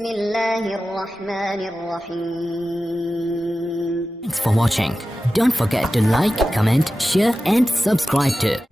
بسم الله الرحمن الرحيم. Thanks for watching. Don't forget to like, comment, share and subscribe to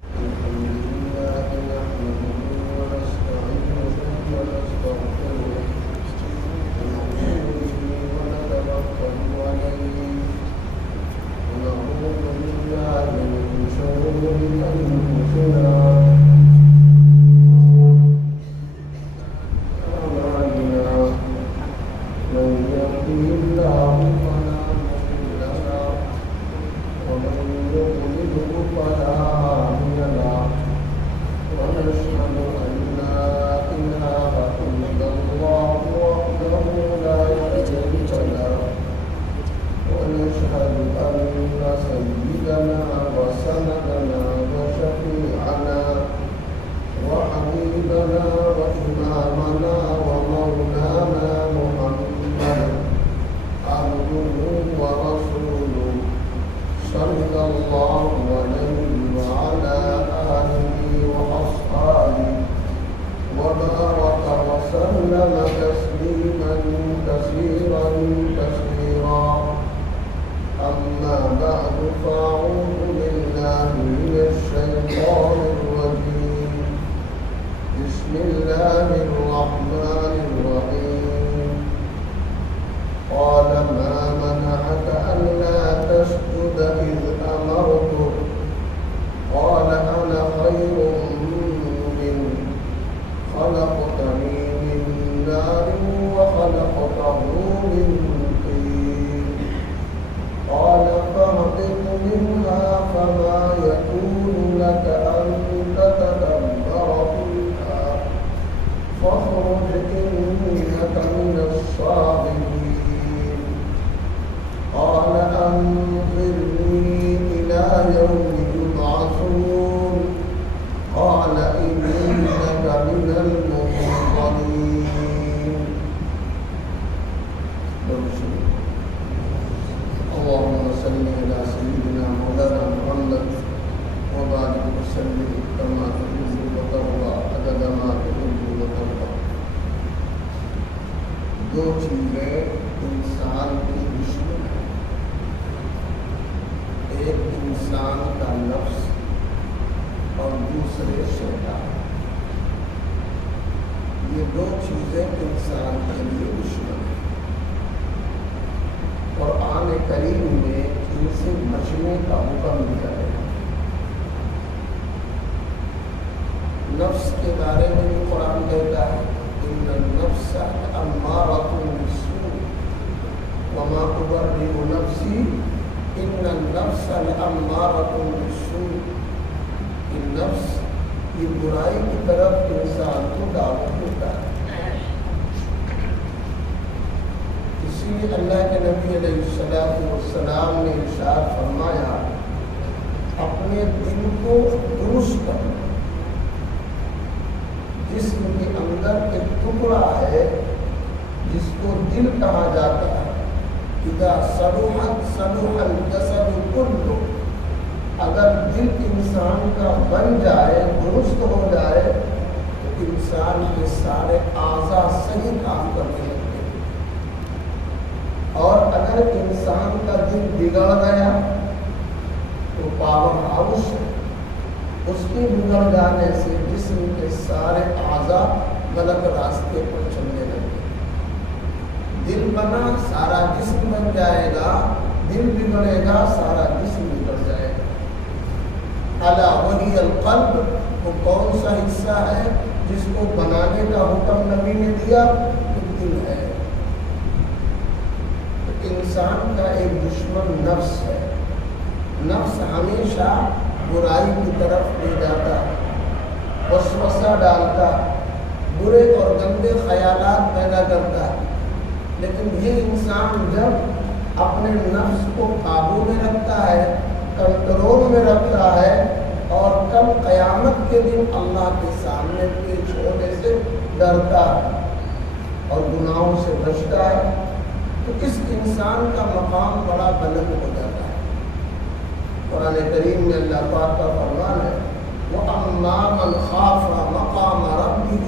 وَأَمَّا مَنْ خَافَ مَقَامَ رَبِّهِ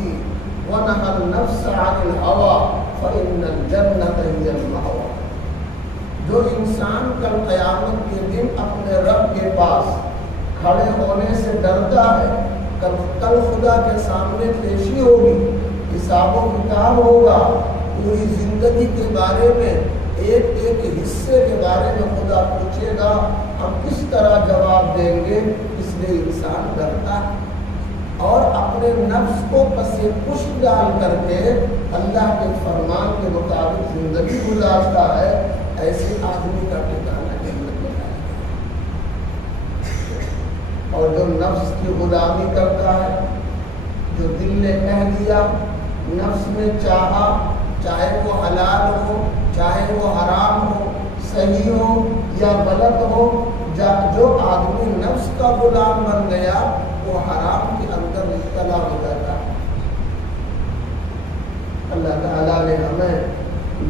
وَنَهَى النَّفْسَ عَنِ الْهَوَى فإن الجنة هي المأوى۔ جو انسان کل قیامت کے دن اپنے رب کے پاس کھڑے ہونے سے ڈرتا ہے، کل خدا کے سامنے پیشی ہوگی، حساب و کتاب ہوگا، پوری زندگی کے بارے میں ایک ایک حصے کے بارے میں خدا پوچھے گا، ہم کس طرح جواب دیں گے؟ اس لیے انسان ڈرتا ہے اور اپنے نفس کو پس پش ڈال کر کے اللہ کے فرمان کے مطابق زندگی گزارتا ہے۔ ایسے آدمی کا ٹھکانا جنت میں ہے۔ اور جو نفس کی غلامی کرتا ہے، جو دل نے کہہ دیا، نفس نے چاہا، چاہے وہ حلال ہو چاہے وہ حرام ہو، صحیح ہو یا غلط ہو، جو آدمی نفس کا غلام بن گیا وہ حرام کے اندر مبتلا ہو جاتا ہے۔ اللہ تعالیٰ نے ہمیں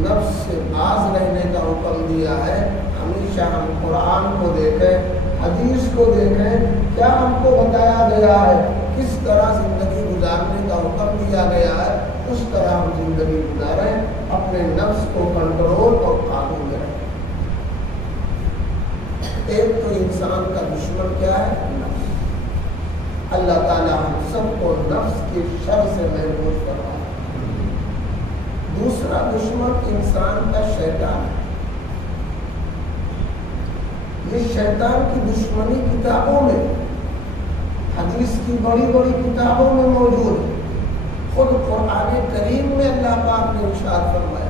نفس سے باز رہنے کا حکم دیا ہے۔ ہمیشہ ہم قرآن کو دیکھیں، حدیث کو دیکھیں، کیا ہم کو بتایا گیا ہے، کس طرح زندگی گزارنے کا حکم دیا گیا ہے، اس طرح ہم زندگی گزاریں، اپنے نفس کو کنٹرول اور قابو میں رکھیں۔ ایک تو انسان کا دشمن کیا ہے؟ نفس۔ اللہ تعالیٰ ہم سب کو نفس کے شر سے محفوظ فرمائے۔ دوسرا دشمن انسان کا شیطان ہے۔ یہ شیطان کی دشمنی کتابوں میں، حدیث کی بڑی بڑی کتابوں میں موجود ہے۔ خود قرآن کریم میں اللہ پاک نے ارشاد فرمایا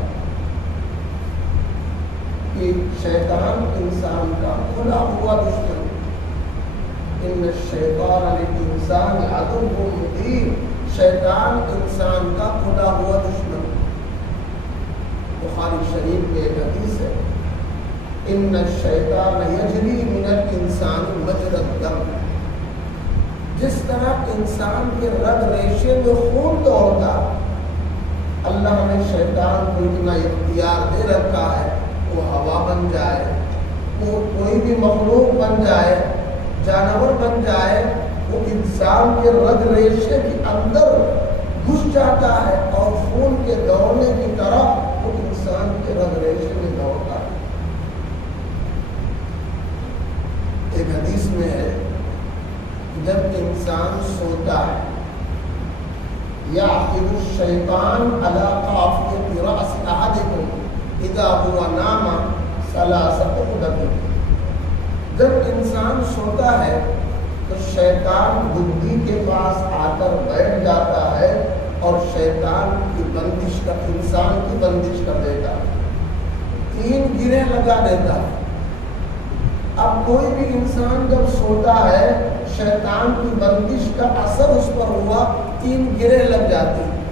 کہ شیطان انسان کا کھلا ہوا دشمن ہے۔ ان الشیطان للانسان عدو مبین۔ شیطان انسان کا کھلا ہوا دشمن ہے۔ بخاری شریف میں ایک حدیث ہے، ان الشیطان یجری من الانسان مجرى الدم۔ جس طرح انسان کے رگ ریشے میں خون دوڑتا، اللہ نے شیطان کو اتنا اختیار دے رکھا ہے، وہ ہوا بن جائے، وہ کوئی بھی مخلوق بن جائے، جانور بن جائے، وہ انسان کے رگ ریشے کے اندر گھس جاتا ہے اور خون کے دوڑنے کی طرح وہ انسان کے رگ ریشے میں دوڑتا ہے۔ ایک حدیث میں ہے، جب انسان سوتا ہے، یعقد الشیطان علی قافیۃ رأس احدکم اذا هو نام ثلاث عقدۃ۔ جب انسان سوتا ہے تو شیطان بدھی کے پاس آ کر بیٹھ جاتا ہے اور شیطان کی بندش کا، انسان کی بندش کر دیتا ہے، 3 گرے لگا دیتا ہے۔ اب کوئی بھی انسان جب سوتا ہے، شیطان کی بندش کا اثر اس پر ہوا، 3 گرے لگ جاتی ہیں۔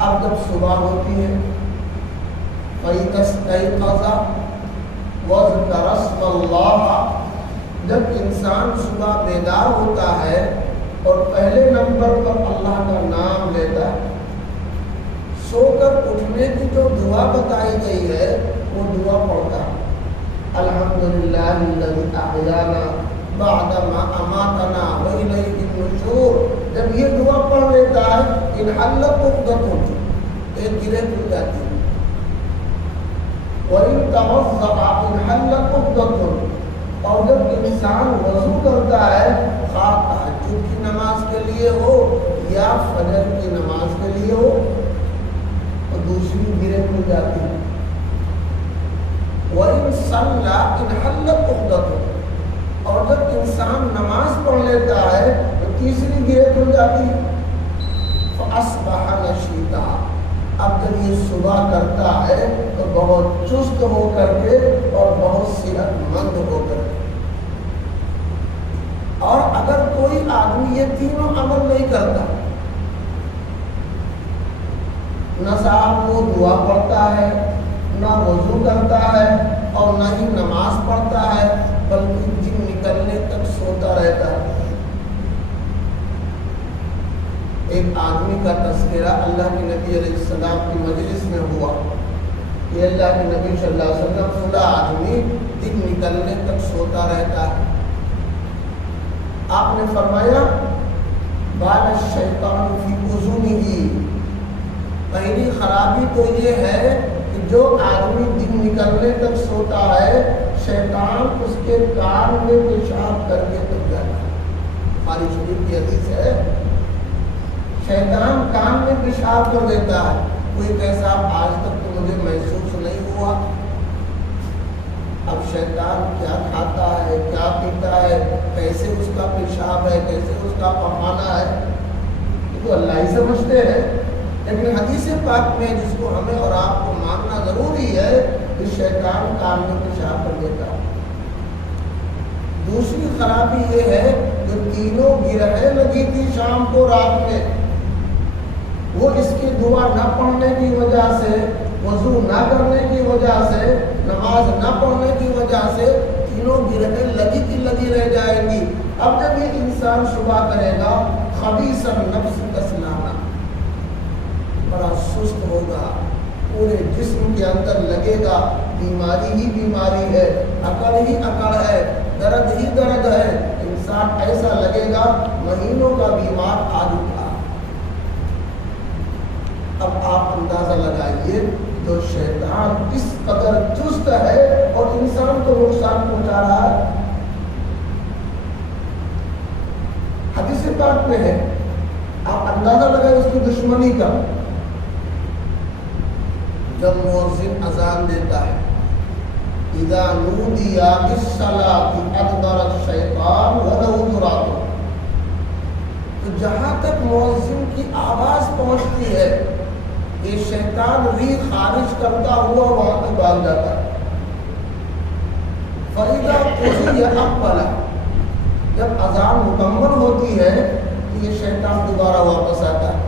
اب جب صبح ہوتی ہے، فَإِذَا اسْتَيْقَظَ وَذْكَرَ اسْمَ اللَّهِ، جب انسان صبح بیدار ہوتا ہے اور پہلے نمبر پر اللہ کا نام لیتا ہے، سو کر اٹھنے کی جو دعا بتائی گئی ہے وہ دعا پڑھتا ہے، الحمدللہ الذی احیانا بعد ما اماتنا والیہ النشور۔ جب یہ دعا پڑھ لیتا ہے، انحلت عقدۃ، ایک گرہ کھل جاتی ہے، وَإِن تَوَضَّأَ انحلت عقدۃ، اور جب انسان وضو کرتا ہے، خواہ تہجد کی نماز کے لیے ہو یا فجر کی نماز کے لیے ہو، تو دوسری گرہ کھل جاتی ہے، وَإِن صَلَّى انحلت عقدۃ، اور جب انسان نماز پڑھ لیتا ہے تو تیسری گرہ کھل جاتی ہے، فَأَصْبَحَ نَشِيطًا۔ اب جب یہ صبح کرتا ہے تو بہت چست ہو کر کے اور بہت صحت مند ہو کر کے۔ اور اگر کوئی آدمی یہ تینوں عمل نہیں کرتا، نہ صاحب وہ دعا پڑھتا ہے، نہ وضو کرتا ہے اور نہ ہی نماز پڑھتا ہے، بلکہ جن نکلنے تک سوتا رہتا ہے۔ ایک آدمی کا تذکرہ اللہ کے نبی علیہ السلام کی مجلس میں ہوا کہ اللہ کے نبی صلی اللہ علیہ وسلم، فلاں آدمی دن نکلنے تک سوتا رہتا ہے۔ آپ نے فرمایا، بال الشیطان فی اذنہ، پہلی خرابی تو یہ ہے کہ جو آدمی دن نکلنے تک سوتا ہے شیطان اس کے کان میں پیشاب کر کے تک جاتا ہے. بخاری شریف کی حدیث ہے شیطان کان میں پیشاب کر دیتا ہے. کوئی کیسا آج تک تو مجھے محسوس نہیں ہوا. اب شیطان کیا کھاتا ہے کیا پیتا ہے کیسے اس کا پیشاب ہے کیسے اس کا پخانہ ہے تو اللہ ہی سمجھتے ہیں. لیکن حدیث پاک میں جس کو ہمیں اور آپ کو ماننا ضروری ہے کہ شیطان کان میں پیشاب کر دیتا ہے. دوسری خرابی یہ ہے جو تینوں گرہیں لگی تھی شام کو رات میں وہ اس کی دعا نہ پڑھنے کی وجہ سے وضو نہ کرنے کی وجہ سے نماز نہ پڑھنے کی وجہ سے تینوں گرہیں لگی کی لگی رہ جائیں گی. اب جب یہ انسان صبح کرے گا خبیث النفس کسلانا بڑا سست ہوگا پورے جسم کے اندر لگے گا بیماری ہی بیماری ہے اکڑ ہی اکڑ ہے درد ہی درد ہے. انسان ایسا لگے گا مہینوں کا بیمار آج اٹھا. اب آپ اندازہ لگائیے تو شیطان کس قدر چست ہے اور انسان کو نقصان پہنچا رہا ہے. حدیث پاک میں ہے آپ اندازہ لگائیں اس کی دشمنی کا. جب مؤذن اذان دیتا ہے اذا نودی بالصلاۃ ادبر الشیطان وله ذرات تو جہاں تک مؤذن کی آواز پہنچتی ہے یہ شیطان ری خارج کرتا ہوا وہاں سے بھاگ جاتا ہے. فَإِذَا قُضِيَ أَقْبَلَ جب اذان مکمل ہوتی ہے تو یہ شیطان دوبارہ واپس آتا ہے.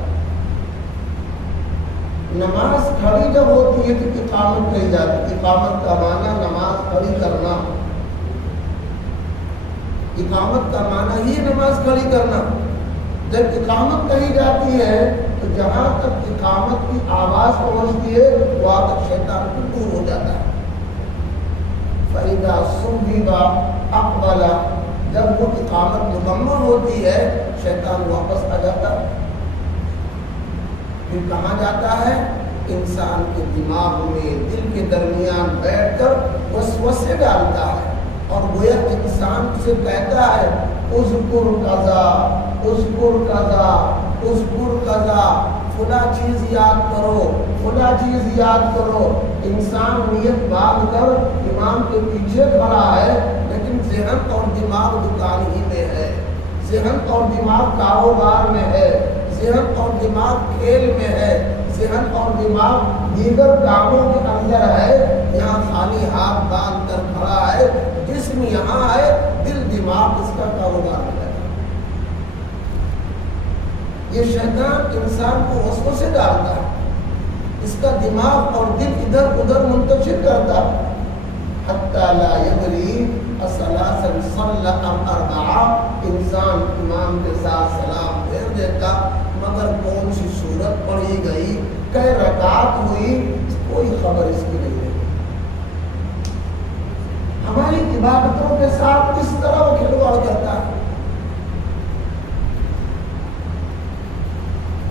نماز کھڑی جب ہوتی ہے تو اقامت کہی جاتی ہے. اقامت کا معنی نماز کھڑی کرنا. اقامت کا معنی ہی نماز کھڑی کرنا. جب اقامت کہی جاتی ہے تو جہاں تک اقامت کی آواز پہنچتی ہے وہاں تک شیطان دور ہو جاتا ہے. فَإِذَا صُبِّبَ أَقْبَلَ جب وہ اقامت مکمل ہوتی ہے شیطان واپس آ جاتا ہے. پھر کہاں جاتا ہے انسان کے دماغ میں دل کے درمیان بیٹھ کر وسوسے ڈالتا ہے اور گویا انسان سے کہتا ہے اذکر قضا اذکر قضا اذکر قضا فلاں چیز یاد کرو فلاں چیز یاد کرو. انسان نیت باندھ کر امام کے پیچھے کھڑا ہے لیکن ذہن اور دماغ دکان ہی میں ہے. ذہن اور دماغ کاروبار میں ہے. ذہن اور دماغ کھیل میں ہے. ذہن اور دماغ دیگر کاموں کے اندر ہے. یہاں خالی ہاتھ باندھ کر کھڑا ہے. جسم یہاں ہے دل دماغ اس کا کاروبار میں ہے. یہ شیطان انسان کو وسوسے ڈالتا ہے. اس کا دماغ اور دل ادھر ادھر منتشر کرتا ہے. حتی لا یدری الثلاث صلی ام اربعہ انسان امام کے ساتھ سلام پھیر دیتا مگر کون سی صورت پڑھی گئی کئی رکعت ہوئی کوئی خبر اس کی نہیں رہی. ہماری عبادتوں کے ساتھ کس طرح وہ کھلواڑ کرتا ہے.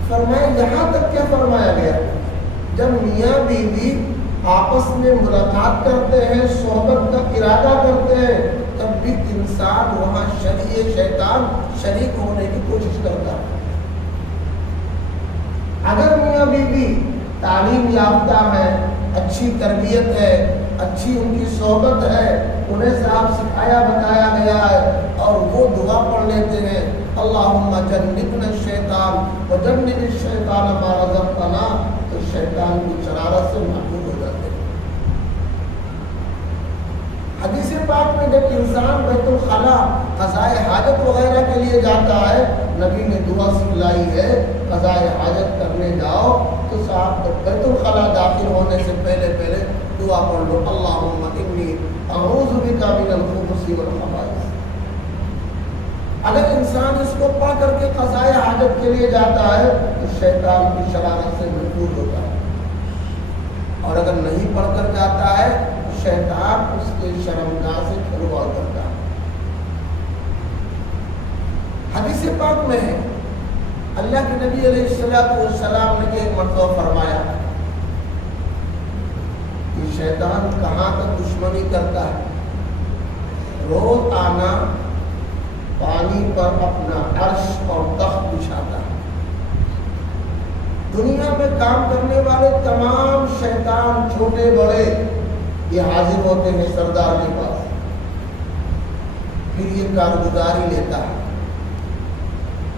فرمایا یہاں تک کیا فرمایا گیا جب میاں بیوی آپس میں ملاقات کرتے ہیں صحبت کا ارادہ کرتے ہیں تب بھی انسان وہاں شیطان شریک ہونے کی کوشش کرتا ہے. اگر میاں بیوی تعلیم یافتہ ہے اچھی تربیت ہے اچھی ان کی صحبت ہے انہیں صاحب سکھایا بتایا گیا ہے اور وہ دعا پڑھ لیتے ہیں اللہم جنبنا الشیطان وجنب الشیطان ما رزقتنا تو شیطان کی شرارت سے محفوظ ہو جاتے ہیں. حدیث پاک میں جب انسان بیت الخلا قضائے حاجت وغیرہ کے لیے جاتا ہے نبی نے دعا سکھلائی ہے قضائے حاجت کرنے جاؤ تو صاحب بیت الخلا داخل ہونے سے پہلے دعا پڑھ لو اللہم انی اعوذ بک من الخبث والخبائث. اگر انسان اس کو پڑھ کر کے قضائے حاجت کے لیے جاتا ہے تو شیطان کی شرارت سے محفوظ ہوتا ہے اور اگر نہیں پڑھ کر جاتا ہے تو شیطان اس کے شرمگاہ سے کھلواڑ کرتا ہے. حدیث پاک میں ہے اللہ کے نبی علیہ السلام نے ایک مرتبہ فرمایا کہ شیطان کہاں تک دشمنی کرتا ہے، روز آنا پانی پر اپنا عرش اور تخت بچھاتا ہے۔ دنیا میں کام کرنے والے تمام شیطان چھوٹے بڑے یہ حاضر ہوتے ہیں سردار کے پاس، پھر یہ کارگزاری لیتا ہے،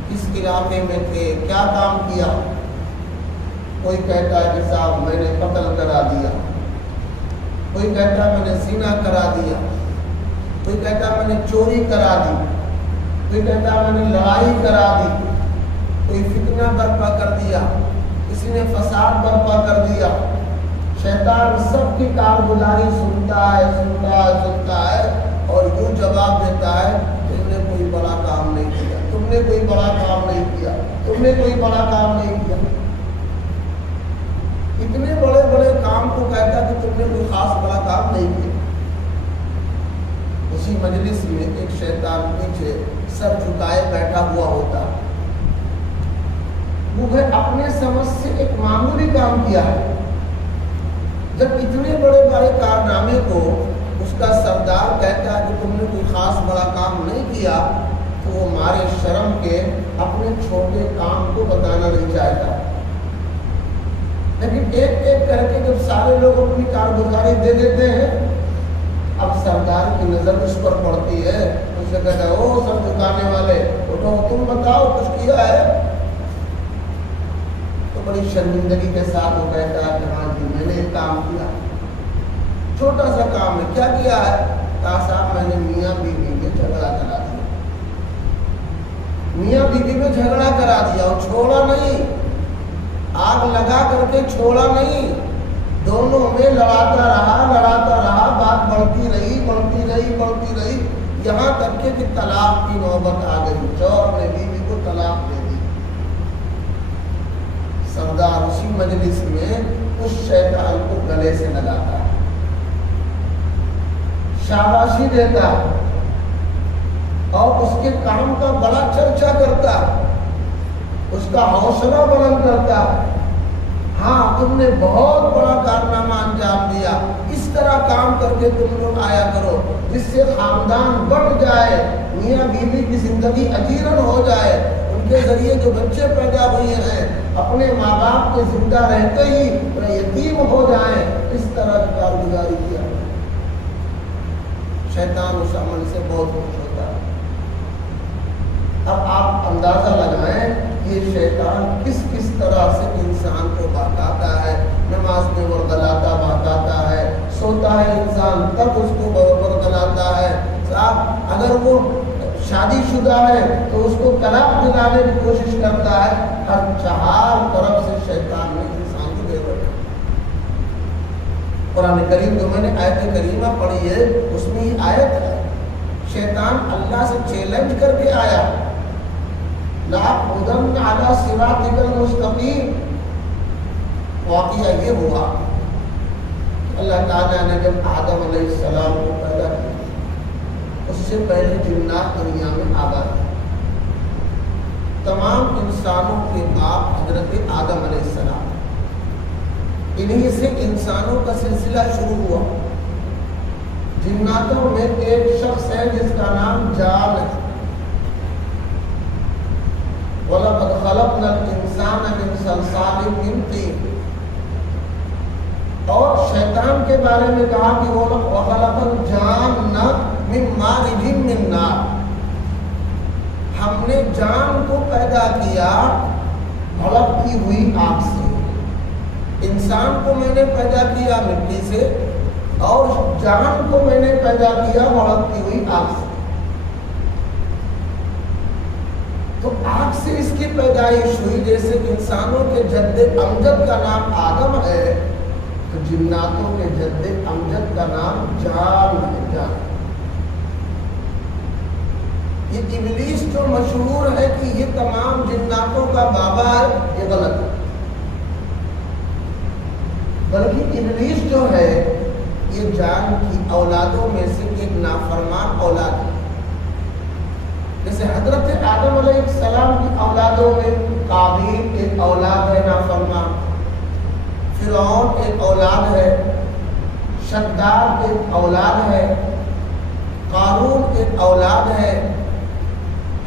کس علاقے میں تھے، کیا کام کیا۔ کوئی کہتا ہے کہ صاحب میں نے قتل کرا دیا، کوئی کہتا ہے میں نے زنا کرا دیا، کوئی کہتا ہے میں نے چوری کرا دی، کوئی کہتا ہے میں نے لڑائی کرا دی، کوئی فتنہ برپا کر دیا، کسی نے فساد برپا کر دیا۔ شیطان سب کی کارگزاری سنتا ہے اور یوں جواب دیتا ہے تم نے کوئی بڑا کام نہیں کیا، تم نے کوئی بڑا کام نہیں کیا، تم نے کوئی بڑا کام نہیں کیا۔ اتنے بڑے بڑے کام کو کہتا کہ تم نے کوئی خاص بڑا کام نہیں کیا۔ اسی مجلس میں ایک شیطان پیچھے سر جھکائے بیٹھا ہوا ہوتا، وہ اپنے سمجھ سے ایک معمولی کام کیا ہے۔ جب اتنے بڑے بڑے کارنامے کو اس کا سردار کہتا ہے کہ تم نے کوئی خاص بڑا کام نہیں کیا، تو وہ مارے شرم کے اپنے چھوٹے کام کو بتانا نہیں چاہتا، لیکن ایک ایک کر کے جب سارے لوگ اپنی کارگزاری دے دیتے ہیں، اب سردار کی نظر اس پر پڑتی ہے، اس سے کہتا ہے او سب جھکانے والے اٹھو، تم بتاؤ کچھ کیا ہے۔ تو بڑی شرمندگی کے ساتھ وہ کہتا ہے کہ ہاں جی میں نے ایک کام کیا، چھوٹا سا کام ہے۔ کیا کیا ہے؟ کہا صاحب میں نے میاں بیوی میں جھگڑا کرا دیا، میاں بیوی میں جھگڑا کرا دیا اور چھوڑا نہیں، آگ لگا کر کے چھوڑا نہیں، دونوں میں لڑاتا رہا، بات بڑھتی رہی، یہاں تک کہ طلاق کی نوبت آ گئی، شوہر نے بیوی کو طلاق دے دی۔ سردار اسی مجلس میں اس شیطان کو گلے سے لگاتا ہے، شاباشی دیتا ہے اور اس کے کام کا بڑا چرچا کرتا ہے، اس کا حوصلہ بلند کرتا ہے۔ ہاں تم نے بہت بڑا کارنامہ انجام دیا، اس طرح کام کر کے تم لوگ آیا کرو جس سے خاندان بڑھ جائے، میاں بیوی کی زندگی اجیرن ہو جائے، ان کے ذریعے جو بچے پیدا ہوئے ہیں اپنے ماں باپ کے زندہ رہتے ہی یتیم ہو جائیں، اس طرح کی کارگزاری کیا۔ شیطان اس عمل سے بہت خوش ہوتا ہے۔ اب آپ اندازہ لگائیں یہ شیطان کس طرح سے انسان کو بہکاتا ہے، نماز میں ورغلاتا بہکاتا ہے، سوتا ہے انسان تب اس کو ورغلاتا ہے۔ صاحب اگر وہ شادی شدہ ہے تو اس کو طلاق دلانے کی کوشش کرتا ہے، ہر چہار طرف سے شیطان نے انسان کو گھیرا ہے۔ قرآن کریم جو میں نے آیت کریمہ پڑھی ہے اس میں یہ آیت ہے، شیطان اللہ سے چیلنج کر کے آیا، لَأَقْعُدَنَّ عَلَىٰ صِرَاطِكَ الْمُسْتَقِيمِ۔ واقعہ یہ ہوا کہ اللہ تعالیٰ نے جب آدم علیہ السلام کو پیدا کیا، اس سے پہلے جنات دنیا میں آباد تھے، تمام انسانوں کے باپ حضرت آدم علیہ السلام، انہی سے انسانوں کا سلسلہ شروع ہوا۔ جناتوں میں ایک شخص ہے جس کا نام جان ہے، وَلَقَدْ خَلَقْنَا الْإِنسَانَ مِنْ صَلْصَالٍ مِّن طِينٍ۔ اور شیطان کے بارے میں کہا کہ وَخَلَقَ الْجَانَّ مِن مَّارِجٍ مِّن نَّارٍ، ہم نے جان کو پیدا کیا بھڑکتی ہوئی آگ سے۔ انسان کو میں نے پیدا کیا مٹی سے اور جان کو میں نے پیدا کیا بھڑکتی ہوئی آگ سے۔ تو آگ سے اس کی پیدائش ہوئی، جیسے انسانوں کے جد امجد کا نام آدم ہے تو جناتوں کے جد امجد کا نام جان ہے، جان۔ یہ ابلیس جو مشہور ہے کہ یہ تمام جناتوں کا بابا ہے، یہ غلط ہے، بلکہ ابلیس جو ہے یہ جان کی اولادوں میں سے ایک نافرمان اولاد ہے۔ جیسے حضرت آدم علیہ السلام کی اولادوں میں قابیل ایک اولاد ہے نافرمان، فرعون ایک اولاد ہے، شداد ایک اولاد ہے، قارون ایک اولاد ہے،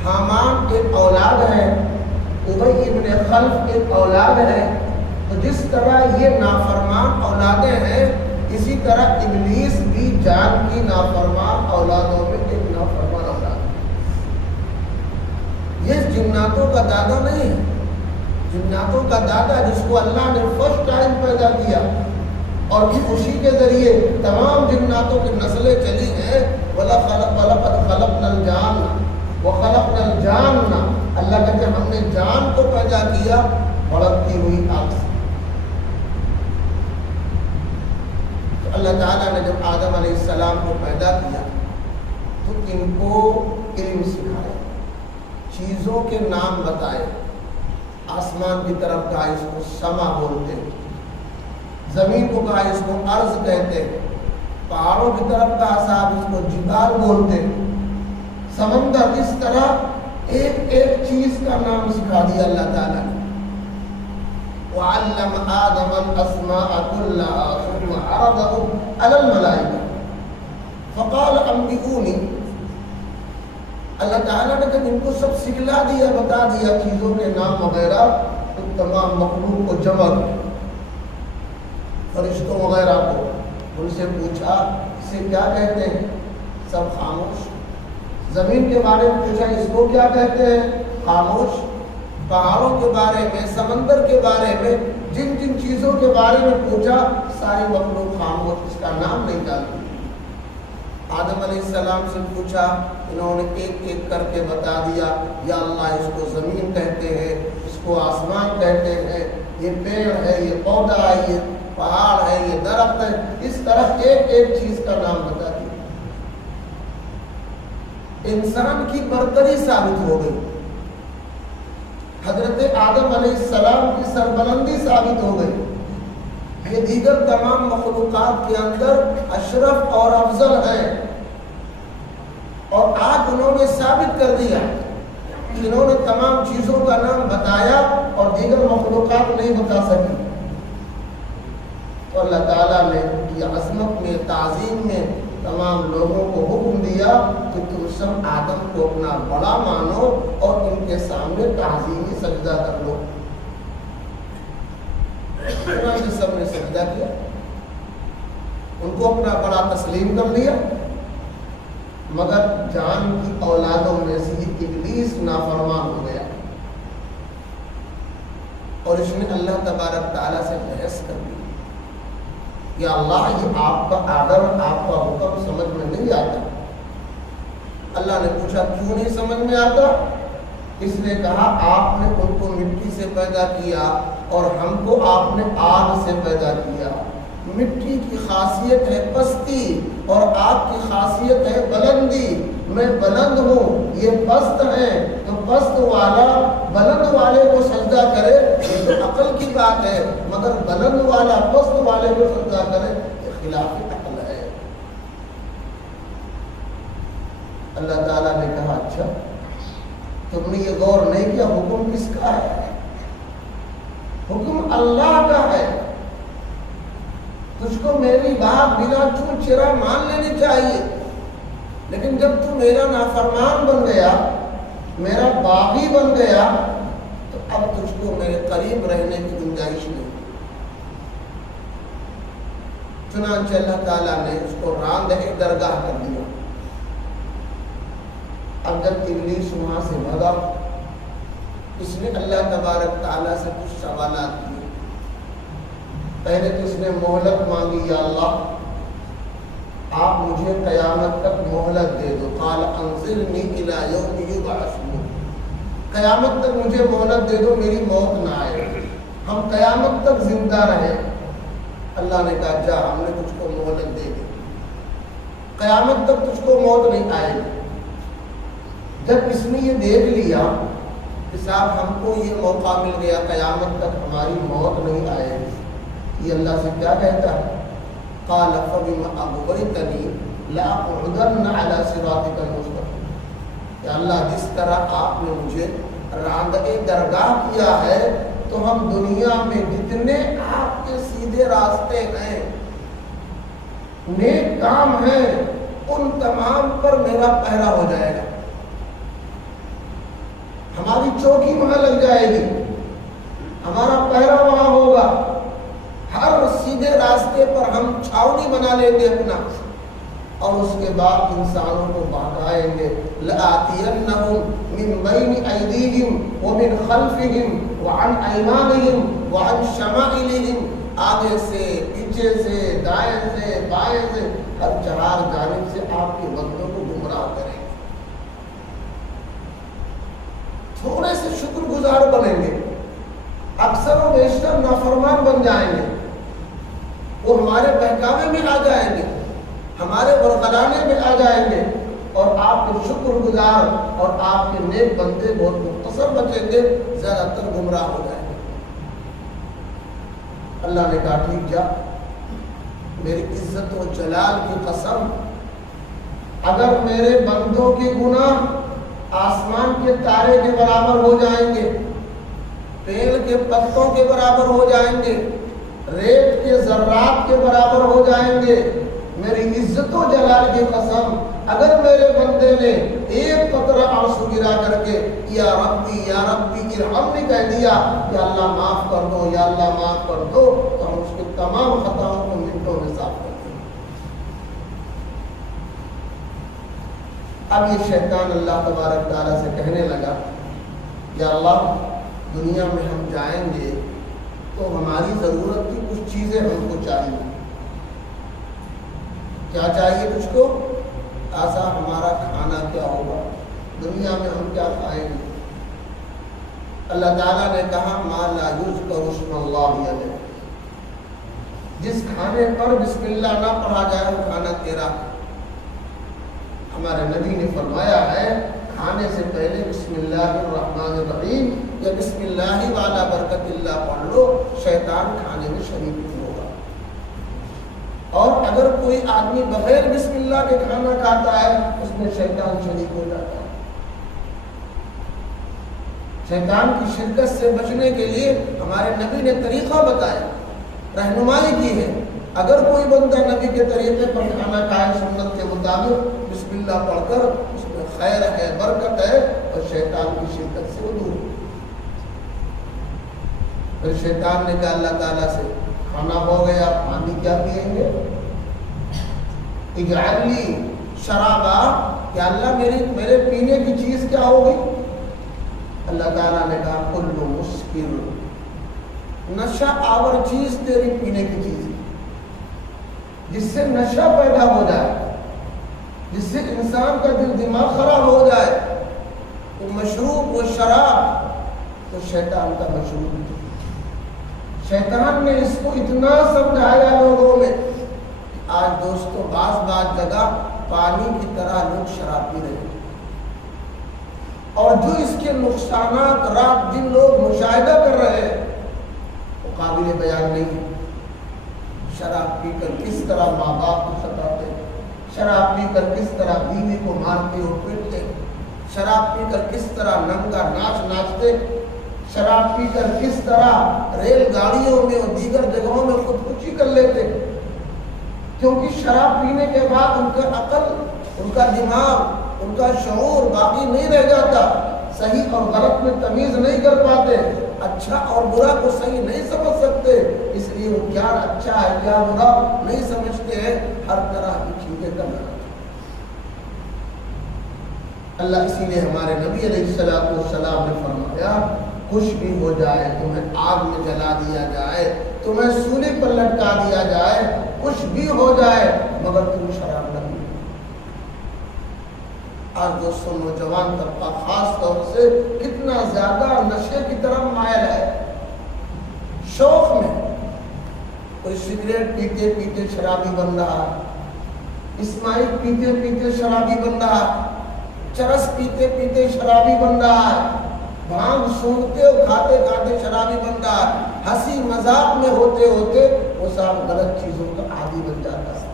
حامان ایک اولاد ہے، ابی ابن خلف ایک اولاد ہے۔ تو جس طرح یہ نافرمان اولادیں ہیں، اسی طرح ابلیس بھی جان کی نافرمان اولادوں میں ایک نافرمان اولاد ہے۔ یہ جناتوں کا دادا نہیں ہے، جناتوں کا دادا جس کو اللہ نے فرسٹ ٹائم پیدا کیا اور اسی کے ذریعے تمام جناتوں کی نسلیں چلی ہیں، وَلَقَدْ خَلَقْنَا الْجَانَّ وَخَلَقْنَا الْجَانَّ، اللہ کہتے ہیں ہم نے جان کو پیدا کیا بھڑکتی ہوئی آگ سے۔ تو اللہ تعالیٰ نے جب آدم علیہ السلام کو پیدا کیا تو ان کو علم سکھایا، چیزوں کے نام بتائے۔ آسمان کی طرف کہا اس کو سما بولتے ہیں، زمین کو کہا اس کو ارض کہتے ہیں، پہاڑوں کی طرف کہا صاحب اس کو جبال بولتے ہیں، سمندر، اس طرح ایک ایک چیز کا نام سکھا دیا اللہ تعالیٰ نے۔ وَعَلَّمَ آدَمَ الْأَسْمَاءَ كُلَّهَا ثُمَّ عَرَضَهُمْ عَلَى الْمَلَائِكَةِ فَقَالَ أَنبِئُونِي، اللہ تعالیٰ نے جب ان کو سب سکھلا دیا، بتا دیا چیزوں کے نام وغیرہ، تو تمام مخلوق کو جمع فرشتوں وغیرہ کو ان سے پوچھا اسے کیا کہتے ہیں، سب خاموش۔ زمین کے بارے میں پوچھا اس کو کیا کہتے ہیں، خاموش۔ پہاڑوں کے بارے میں، سمندر کے بارے میں، جن جن چیزوں کے بارے میں پوچھا ساری مخلوق خاموش، اس کا نام نہیں جانتی۔ آدم علیہ السلام سے پوچھا، انہوں نے ایک ایک کر کے بتا دیا، یا اللہ اس کو زمین کہتے ہیں، اس کو آسمان کہتے ہیں، یہ پیڑ ہے، یہ پودا ہے، یہ پہاڑ ہے، یہ درخت ہے، اس طرح ایک ایک چیز کا نام بتا دیا۔ انسان کی برتری ثابت ہو گئی، حضرت آدم علیہ السلام کی سربلندی ثابت ہو گئی، یہ دیگر تمام مخلوقات کے اندر اشرف اور افضل ہیں، اور آج انہوں نے ثابت کر دیا کہ انہوں نے تمام چیزوں کا نام بتایا اور دیگر مخلوقات نہیں بتا سکی۔ تو اللہ تعالیٰ نے یہ عظمت میں، تعظیم میں تمام لوگوں کو حکم دیا کہ تم سب آدم کو اپنا بڑا مانو اور ان کے سامنے تعظیمی سجدہ کر لو۔ سب نے سجدہ کیا، ان کو اپنا بڑا تسلیم کر لیا، مگر جان کی اولادوں میں سے ابلیس نافرمان ہو گیا اور اس نے اللہ تبارک تعالیٰ سے بحث کر دی، یا اللہ یہ آپ کا آرڈر، آپ کا حکم سمجھ میں نہیں آتا۔ اللہ نے پوچھا کیوں نہیں سمجھ میں آتا؟ اس نے کہا آپ نے ان کو مٹی سے پیدا کیا اور ہم کو آپ نے آگ سے پیدا کیا۔ مٹی کی خاصیت ہے پستی اور آگ کی خاصیت ہے بلندی، میں بلند ہوں، یہ پست ہیں، تو پست والا بلند والے کو سجدہ کرے یہ تو عقل کی بات ہے، مگر بلند والا پست والے کو سجدہ کرے یہ خلاف عقل ہے۔ اللہ تعالیٰ نے کہا اچھا تم نے یہ غور نہیں کیا حکم کس کا ہے؟ حکم اللہ کا ہے، تجھ کو میری بات بنا چون چرا مان لینی چاہیے، لیکن جب تو میرا نافرمان بن گیا، میرا باغی بن گیا، تو اب تجھ کو میرے قریب رہنے کی گنجائش نہیں۔ چنانچہ اللہ تعالیٰ نے اس کو راندہ درگاہ کر دیا۔ اب جب ابلیس وہاں سے بھگا، اس نے اللہ تبارک تعالیٰ سے کچھ سوالات کیے۔ پہلے تو اس نے مہلت مانگی، یا اللہ آپ مجھے قیامت تک مہلت دے دو، قال انظرنی الی یوم یبعثون، قیامت تک مجھے مہلت دے دو، میری موت نہ آئے، ہم قیامت تک زندہ رہیں۔ اللہ نے کہا جا ہم نے تجھ کو مہلت دے دی، قیامت تک تجھ کو موت نہیں آئے گی۔ جب اس نے یہ دیکھ لیا کہ صاحب ہم کو یہ موقع مل گیا، قیامت تک ہماری موت نہیں آئے گی، یہ اللہ سے کیا کہتا ہے؟ قال فبما اغويتني لاقعدن على صراطك المستقيم، کہ اللہ جس طرح آپ نے مجھے راندے درگاہ کیا ہے تو ہم دنیا میں جتنے آپ کے سیدھے راستے ہیں، نیک کام ہیں، ان تمام پر میرا پہرا ہو جائے گا، ہماری چوکی وہاں لگ جائے گی، ہمارا پہرا وہاں ہوگا، ہر سیدھے راستے پر ہم چھاؤنی بنا لیں گے اپنا، اور اس کے بعد انسانوں کو بہکائیں گے لَآتِيَنَّهُمْ مِنْ بَيْنِ أَيْدِيهِمْ وَمِنْ خَلْفِهِمْ وَعَنْ أَيْمَانِهِمْ وَعَنْ شَمَائِلِهِمْ، آگے سے، پیچھے سے، دائیں سے، بائیں سے، ہر چہار جانب سے آپ کے بندوں کو گمراہ کریں گے۔ تھوڑے سے شکر گزار بنیں گے، اکثر و بیشتر نافرمان بن جائیں گے، وہ ہمارے بہکاوے میں آ جائیں گے، ہمارے برقلانے میں آ جائیں گے، اور آپ کے شکر گزار اور آپ کے نیک بندے بہت مختصر بچیں گے، زیادہ تر گمراہ ہو جائیں گے۔ اللہ نے کہا ٹھیک جا، میری عزت و جلال کی قسم، اگر میرے بندوں کے گناہ آسمان کے تارے کے برابر ہو جائیں گے، پیڑ کے پتوں کے برابر ہو جائیں گے، ریت کے ذرات کے برابر ہو جائیں گے، میری عزت و جلال کی قسم، اگر میرے بندے نے ایک قطرہ آنسو گرا کر کے یا ربی ارحمنی کہہ دیا کہ اللہ معاف کر دو، یا اللہ معاف کر دو، تو ہم اس کی تمام خطاؤں کو منٹوں میں صاف کر دیں۔ اب یہ شیطان اللہ تبارک تعالیٰ سے کہنے لگا یا اللہ، دنیا میں ہم جائیں گے تو ہماری ضرورت کی کچھ چیزیں ہم کو چاہیے۔ کیا چاہیے تجھ کو؟ آسا ہمارا کھانا کیا ہوگا، دنیا میں ہم کیا کھائیں گے؟ اللہ تعالیٰ نے کہا ما لا یذکر اسم اللہ علیہ، جس کھانے پر بسم اللہ نہ پڑھا جائے وہ کھانا تیرا۔ ہمارے نبی نے فرمایا ہے کھانے سے پہلے بسم اللہ الرحمن الرحیم یا بسم اللہ والا برکت اللہ پڑھ لو، شیطان کھانے میں شریک نہیں ہوگا۔ اور اگر کوئی آدمی بغیر بسم اللہ کے کھانا کھاتا ہے اس میں شیطان شریک ہو جاتا ہے۔ شیطان کی شرکت سے بچنے کے لیے ہمارے نبی نے طریقہ بتایا، رہنمائی کی ہے۔ اگر کوئی بندہ نبی کے طریقے پر کھانا کھائے سنت کے مطابق بسم اللہ پڑھ کر، اس میں خیر ہے، برکت ہے، اور شیطان کی شرکت سے وہ دور۔ پھر شیطان نے کہا اللہ تعالیٰ سے کھانا ہو گیا، پانی کیا پئیں گے؟ اجعل لی شرابا، کہ اللہ میرے پینے کی چیز کیا ہوگی؟ اللہ تعالیٰ نے کہا کل مسکر، نشہ آور چیز تیری پینے کی چیز، جس سے نشہ پیدا ہو جائے، جس سے انسان کا دل دماغ خراب ہو جائے، وہ مشروب، وہ شراب تو شیطان کا مشروب۔ شیطان نے اس کو اتنا سمجھایا لوگوں میں، آج دوستوں بعض جگہ پانی کی طرح لوگ شراب پی رہے ہیں، اور جو اس کے نقصانات رات دن لوگ مشاہدہ کر رہے ہیں وہ قابل بیان نہیں ہے۔ شراب پی کر کس طرح ماں باپ کو ستاتے، شراب پی کر کس طرح بیوی کو مارتے اور پیٹتے، شراب پی کر کس طرح ننگا ناچ ناچتے، شراب پی کر کس طرح ریل گاڑیوں میں اور دیگر جگہوں میں خودکشی کر لیتے، کیونکہ شراب پینے کے بعد ان کا عقل، ان کا دماغ، ان کا شعور باقی نہیں رہ جاتا، صحیح اور غلط میں تمیز نہیں کر پاتے، اچھا اور برا کو صحیح نہیں سمجھ سکتے، اس لیے وہ کیا اچھا ہے کیا برا نہیں سمجھتے ہیں، ہر طرح کی چیزیں کرنا۔ اللہ اسی لیے ہمارے نبی علیہ السلام نے فرمایا کچھ بھی ہو جائے، تمہیں آگ میں جلا دیا جائے، تمہیں سولی پر لٹکا دیا جائے، کچھ بھی ہو جائے مگر تم شراب نہ پیو۔ آج دوستوں نوجوان طبقہ خاص طور سے کتنا زیادہ نشے کی طرف مائل ہے، شوق میں کوئی سگریٹ پیتے پیتے شرابی بن رہا، اسمائک پیتے پیتے شرابی بن رہا، چرس پیتے پیتے شرابی بن رہا ہے، بھانگ سونگتے اور کھاتے کھاتے شرابی بن رہا ہے، ہنسی مذاق میں ہوتے ہوتے وہ سب غلط چیزوں کا عادی بن جاتا ہے۔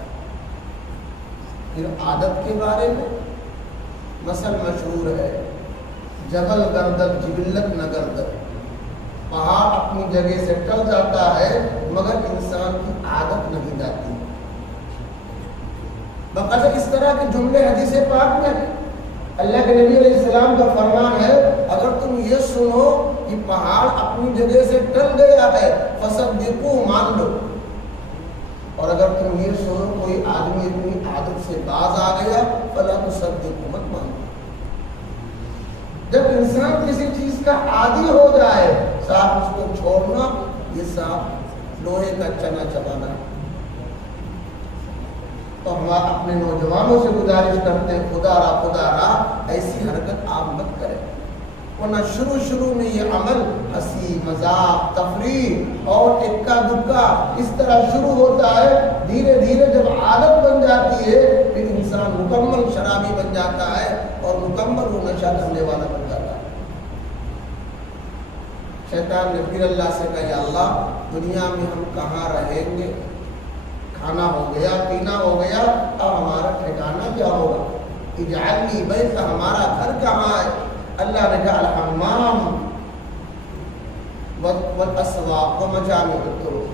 پھر عادت کے بارے میں مثل مشہور ہے، جبل گردد جبلت نہ گردد، پہاڑ اپنی جگہ سے ٹل جاتا ہے مگر انسان کی عادت نہیں جاتی۔ بقدر اس طرح کے جملے حدیث پاک میں اللہ کے نبی علیہ السلام کا فرمان ہے، اگر تم یہ سنو کہ پہاڑ اپنی جگہ سے ٹل گیا ہے فصدقوا، مان لو، اور اگر تم یہ سنو کوئی آدمی اپنی عادت سے باز آ گیا فلا تصدقوا، مت مانو۔ جب انسان کسی چیز کا عادی ہو جائے صاحب اس کو چھوڑنا یہ صاحب لوہے کا چنا چبانا۔ تو ہم اپنے نوجوانوں سے گزارش کرتے ہیں خدا را ایسی حرکت آپ مت کریں، ورنہ شروع میں یہ عمل ہنسی مذاق تفریح اور اکا دکا اس طرح شروع ہوتا ہے، دھیرے دھیرے جب عادت بن جاتی ہے پھر انسان مکمل شرابی بن جاتا ہے اور مکمل وہ نشہ کرنے والا بن جاتا ہے۔ شیطان نے پھر اللہ سے کہا، یا اللہ دنیا میں ہم کہاں رہیں گے؟ کھانا ہو گیا، پینا ہو گیا، اب ہمارا ٹھکانہ کیا ہوگا؟ اجعل لی بیت، ہمارا گھر کہاں ہے؟ اللہ نے کہا الحمام والاسواق ومجامع الطرق،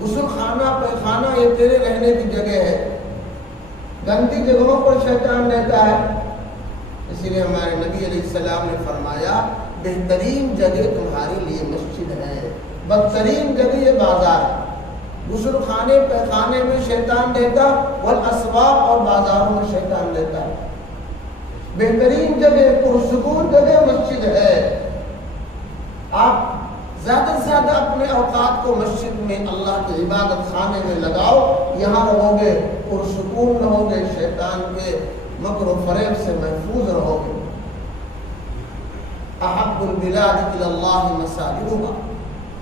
غسل خانہ پیخانہ یہ تیرے رہنے کی جگہ ہے، گندی جگہوں پر شیطان رہتا ہے۔ اسی لیے ہمارے نبی علیہ السلام نے فرمایا بہترین جگہ تمہارے لیے مسجد ہے، بدترین جگہ یہ بازار ہے۔ غسل خانے پیخانے میں شیطان رہتا، والاسواق اور بازاروں میں شیطان رہتا ہے۔ بہترین جگہ پرسکون جگہ مسجد ہے۔ آپ زیادہ سے زیادہ اپنے اوقات کو مسجد میں اللہ کی عبادت خانے میں لگاؤ، یہاں رہو گے پرسکون رہو گے، شیطان کے مکر و فریب سے محفوظ رہو گے۔ احب البلاد الی اللہ مساجدها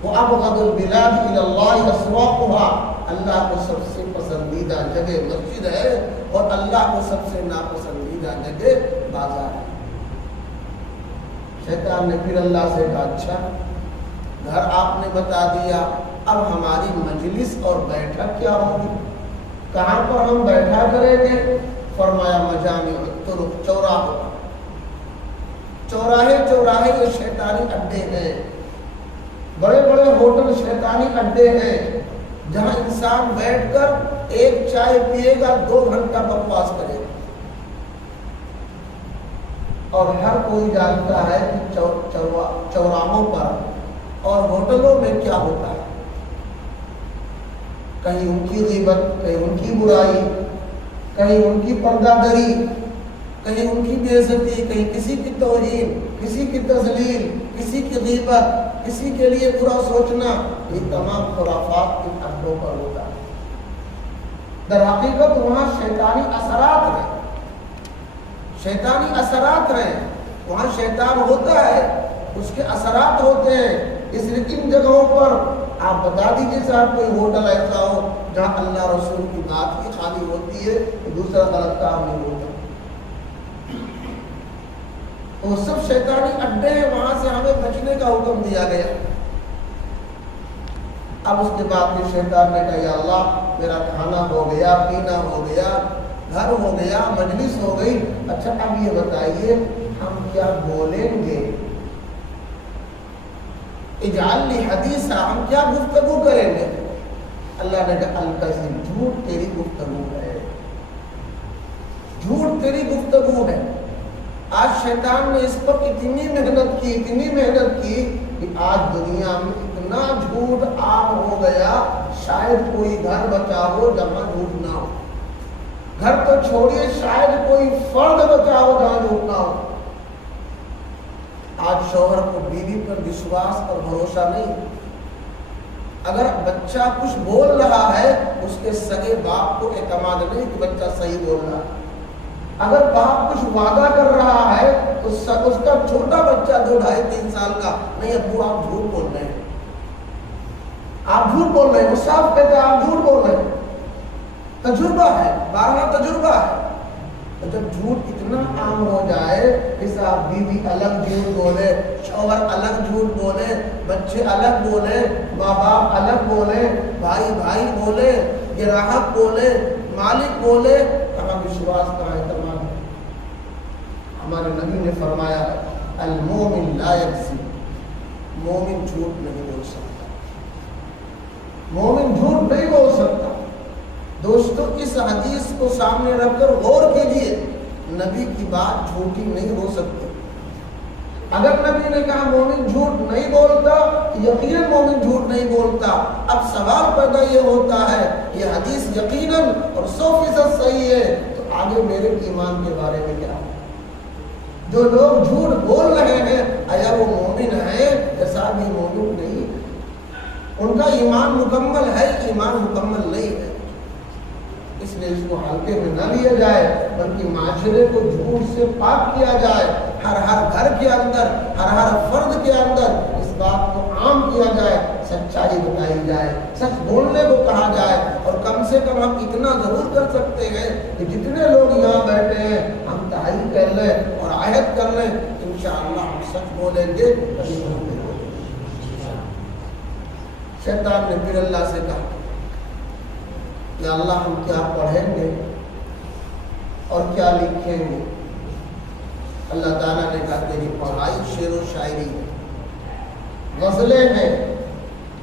وابغض البلاد الی اللہ اسواقها، اللہ کو سب سے پسندیدہ جگہ مسجد ہے اور اللہ کو سب سے ناپسندیدہ جگہ بازار ہے۔ شیطان نے پھر اللہ سے کہا اچھا گھر آپ نے بتا دیا، اب ہماری مجلس اور بیٹھک کیا ہوگی؟ کہاں پر ہم بیٹھا کریں گے؟ فرمایا مجامع الطرق، چوراہے یہ شیطانی اڈے ہیں، بڑے بڑے ہوٹل شیطانی اڈے ہیں جہاں انسان بیٹھ کر ایک چائے پیے گا 2 گھنٹہ بکواس کرے گا، اور ہر کوئی جانتا ہے کہ چوراہوں پر اور ہوٹلوں میں کیا ہوتا ہے، کہیں ان کی غیبت، کہیں ان کی برائی، کہیں ان کی پردہ دری، کہیں ان کی بے عزتی، کہیں کسی کی توہین، کسی کی تذلیل، کسی کی غیبت، کسی کے لیے برا سوچنا، یہ تمام خرافات ان اڈوں پر ہوتا ہے۔ در حقیقت وہاں شیطانی اثرات ہیں، شیطانی اثرات ہیں، وہاں شیطان ہوتا ہے، اس کے اثرات ہوتے ہیں۔ اس لیے ان جگہوں پر آپ بتا دیجئے صاحب کوئی ہوٹل ایسا ہو جہاں اللہ رسول کی بات کی خالی ہوتی ہے، دوسرا غلط کام نہیں ہوتا، وہ سب شیطانی اڈے ہیں، وہاں سے ہمیں بچنے کا حکم دیا گیا۔ اب اس کے بعد پھر شیطان نے کہا یا اللہ میرا کھانا ہو گیا، پینا ہو گیا، گھر ہو گیا، مجلس ہو گئی، اچھا اب یہ بتائیے ہم کیا بولیں گے؟ اجعل لی حدیثا، ہم کیا گفتگو کریں گے؟ اللہ نے کہا الکذب، جھوٹ تیری گفتگو ہے، جھوٹ تیری گفتگو ہے۔ آج شیطان نے اس پر اتنی محنت کی کہ آج دنیا میں اتنا جھوٹ عام ہو گیا، شاید کوئی گھر بچا ہو جہاں جھوٹ نہ ہو، گھر تو چھوڑیے شاید کوئی فرد بچا ہو جہاں جھوٹ نہ ہو۔ آج شوہر کو بیوی پر وشواس اور بھروسہ نہیں، اگر بچہ کچھ بول رہا ہے اس کے سگے باپ کو اعتماد نہیں کہ بچہ صحیح بول رہا ہے، اگر باپ کچھ وعدہ کر رہا ہے تو اس کا چھوٹا بچہ 2 ڈھائی 3 سال کا نہیں، ابو آپ جھوٹ بول رہے ہیں، آپ جھوٹ بول رہے ہیں، وہ صاف کہتے ہیں آپ جھوٹ بول رہے ہیں۔ تجربہ ہے، 12 تجربہ ہے۔ تو جب جھوٹ اتنا عام ہو جائے کہ صاحب بیوی الگ جھوٹ بولے، شوہر الگ جھوٹ بولے، بچے الگ بولے، ماں باپ الگ بولے، بھائی بولے، گراہک بولے، مالک بولے، کہاں وشواس کہاں اعتماد ہے؟ ہمارے نبی نے فرمایا المومن لا یکذب، مومن جھوٹ نہیں بول سکتا، مومن جھوٹ نہیں بول سکتا۔ دوستو اس حدیث کو سامنے رکھ کر غور کیجیے، نبی کی بات جھوٹی نہیں ہو سکتی۔ اگر نبی نے کہا مومن جھوٹ نہیں بولتا، یقیناً مومن جھوٹ نہیں بولتا۔ اب سوال پیدا یہ ہوتا ہے یہ حدیث یقیناً اور 100% صحیح ہے، تو آگے میرے ایمان کے بارے میں کیا؟ جو لوگ جھوٹ بول رہے ہیں آیا وہ مومن ہیں؟ ایسا بھی مومن نہیں، ان کا ایمان مکمل ہے، ایمان مکمل نہیں ہے۔ اس لیے اس کو ہلکے میں نہ لیا جائے، بلکہ معاشرے کو جھوٹ سے پاک کیا جائے۔ ہر گھر کے اندر، ہر فرد کے اندر اس بات کو عام کیا جائے، سچائی بتائی جائے، سچ بولنے کو کہا جائے۔ اور کم سے کم ہم اتنا ضرور کر سکتے ہیں کہ جتنے لوگ یہاں بیٹھے ہیں ہم تحریر کر لیں اور عہد کر لیں، انشاءاللہ ہم سچ بولیں گے۔ شیطان نے پھر اللہ سے کہا یا اللہ ہم کیا پڑھیں گے اور کیا لکھیں گے؟ اللہ تعالیٰ نے کہا تیری پڑھائی شعر و شاعری ہے، غزلیں ہیں،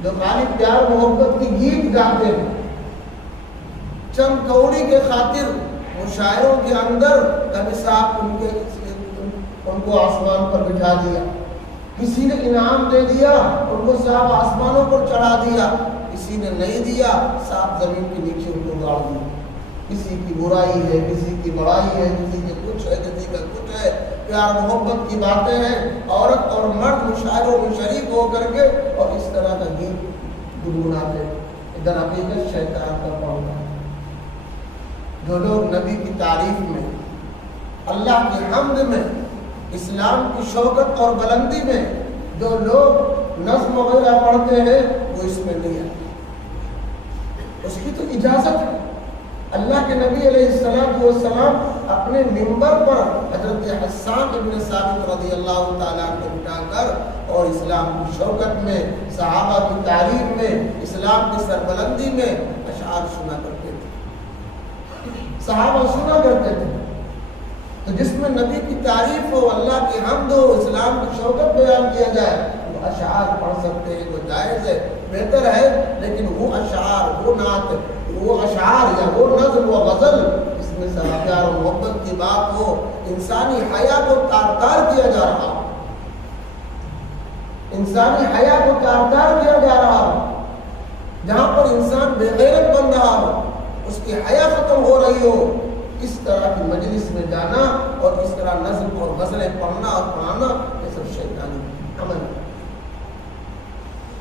جو خالی پیار محبت کی گیت گاتے ہیں، چند کوڑی کے خاطر مشاعروں کے اندر کبھی صاحب ان کو آسمان پر بٹھا دیا، کسی نے انعام دے دیا ان کو صاحب آسمانوں پر چڑھا دیا، کسی نے نہیں دیا صاحب زمین کے نیچے ان کو گاڑ دیا۔ کسی کی برائی ہے، کسی کی بڑائی ہے، کسی کے کچھ ہے، کسی کا کچھ ہے۔ پیار محبت کی باتیں ہیں، عورت اور مرد مشاعروں میں شریک ہو کر کے اور اس طرح کا گیت گنگناتے ہیں۔ ادھر حقیقت شیطان کا پڑھنا ہے۔ جو لوگ نبی کی تعریف میں، اللہ کی حمد میں، اسلام کی شوکت اور بلندی میں جو لوگ نظم وغیرہ پڑھتے ہیں وہ اس میں نہیں آتے۔ اس کی تو اجازت ہے۔ اللہ کے نبی علیہ السلام اپنے منبر پر حضرت حسان ابن ثابت رضی اللہ تعالیٰ کو بٹھا کر اور اسلام کی شوکت میں، صحابہ کی تعریف میں، اسلام کی سربلندی میں اشعار سنا کرتے تھے، صحابہ سنا کرتے تھے۔ تو جس میں نبی کی تعریف ہو، اللہ کی حمد ہو، اسلام کی شوکت بیان کیا جائے، وہ اشعار پڑھ سکتے ہیں، وہ جائز ہے، بہتر ہے۔ لیکن وہ اشعار، وہ نعت، وہ اشعار یا وہ نظم و غزل اس میں سے پیار و محبت کی بات ہو، انسانی حیا کو تار تار کیا جا رہا ہو، انسانی حیا کو تار تار کیا جا رہا ہو، جہاں پر انسان بے غیرت بن رہا ہو، اس کی حیا ختم ہو رہی ہو، اس طرح کی مجلس میں جانا اور اس طرح نظم اور غزلیں پڑھنا اور پڑھانا یہ سب شیطانی عمل ہے۔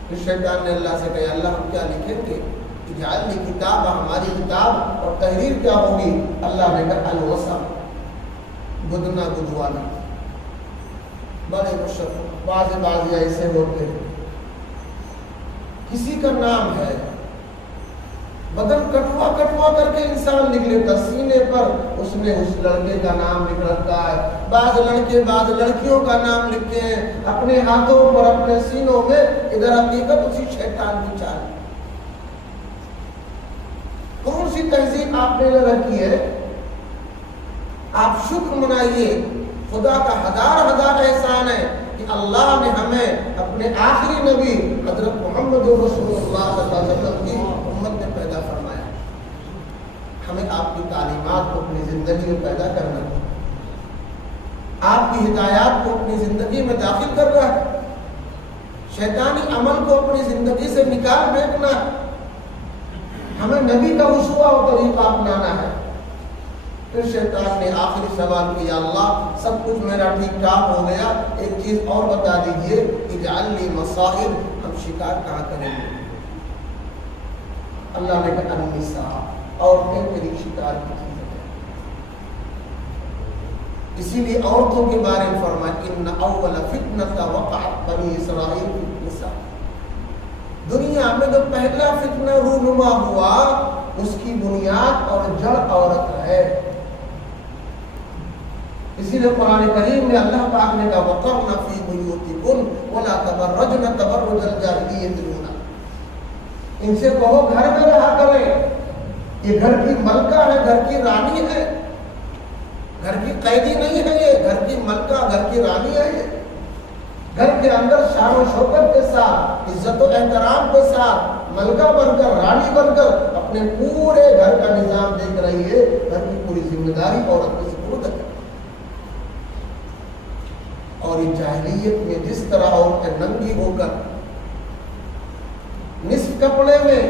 پھر شیطان نے اللہ سے کہا اللہ ہم کیا لکھیں گے؟ اجعل لی کتاب، ہماری کتاب اور تحریر کیا ہوگی؟ اللہ نے کہا الوسع، گدنا گدوانا۔ بڑے مشکل بعض ایسے ہوتے ہیں کسی کا نام ہے، بدن کٹوا کٹوا کر کے انسان لکھ لیتا، سینے پر اس نے اس لڑکے کا نام لکھ رکھا ہے، بعض لڑکے بعض لڑکیوں کا نام لکھتے ہیں اپنے ہاتھوں پر، اپنے سینوں میں۔ ادھر حقیقت اسی شیطان کی چال۔ کون سی تہذیب آپ نے رکھی ہے؟ آپ شکر منائیے، خدا کا ہزار ہزار احسان ہے کہ اللہ نے ہمیں اپنے آخری نبی حضرت محمد رسول اللہ صلی اللہ علیہ وسلم کی امت میں پیدا فرمایا۔ ہمیں آپ کی تعلیمات کو اپنی زندگی میں پیدا کرنا ہے، آپ کی ہدایات کو اپنی زندگی میں داخل کرنا ہے، شیطانی عمل کو اپنی زندگی سے نکال پھینکنا ہے، ہمیں نبی کا اسوہ و طریقہ اپنانا ہے۔ پھر شیطان نے آخری سوال کیا اللہ سب کچھ میرا ٹھیک ٹھاک ہو گیا، ایک چیز اور بتا دیجئے، اجعل لی مصائب، ہم شکار کہاں کریں گے؟ اللہ نے کہا النساء، عورتیں میری شکار کی چیزیں ہیں۔ اسی لیے عورتوں کے بارے میں فرمایا ان اول فتنۃ وقعت بنی اسرائیل فی النساء، دنیا میں جو پہلا فتنہ رونما ہوا اس کی بنیاد اور جڑ عورت ہے۔ اسی لیے قرآن کریم میں اللہ پاک نے کہا وَقَرْنَ فِي بُيُوتِكُنَّ وَلَا تَبَرَّجْنَ تَبَرُّجَ الْجَاهِلِيَّةِ الْأُولَىٰ، ان سے کہو گھر میں رہا کریں، یہ گھر کی ملکہ ہے، گھر کی رانی ہے، گھر کی قیدی نہیں ہے یہ، گھر کی ملکہ، گھر کی رانی ہے یہ، گھر کے اندر شان و شوکت کے ساتھ، عزت و احترام کے ساتھ ملکہ بن کر، رانی بن کر اپنے پورے گھر کا نظام دیکھ رہی ہے، گھر کی پوری ذمہ داری عورت پہ سپرد ہے۔ اور یہ جاہلیت میں جس طرح عورتیں ننگی ہو کر نصف کپڑے میں،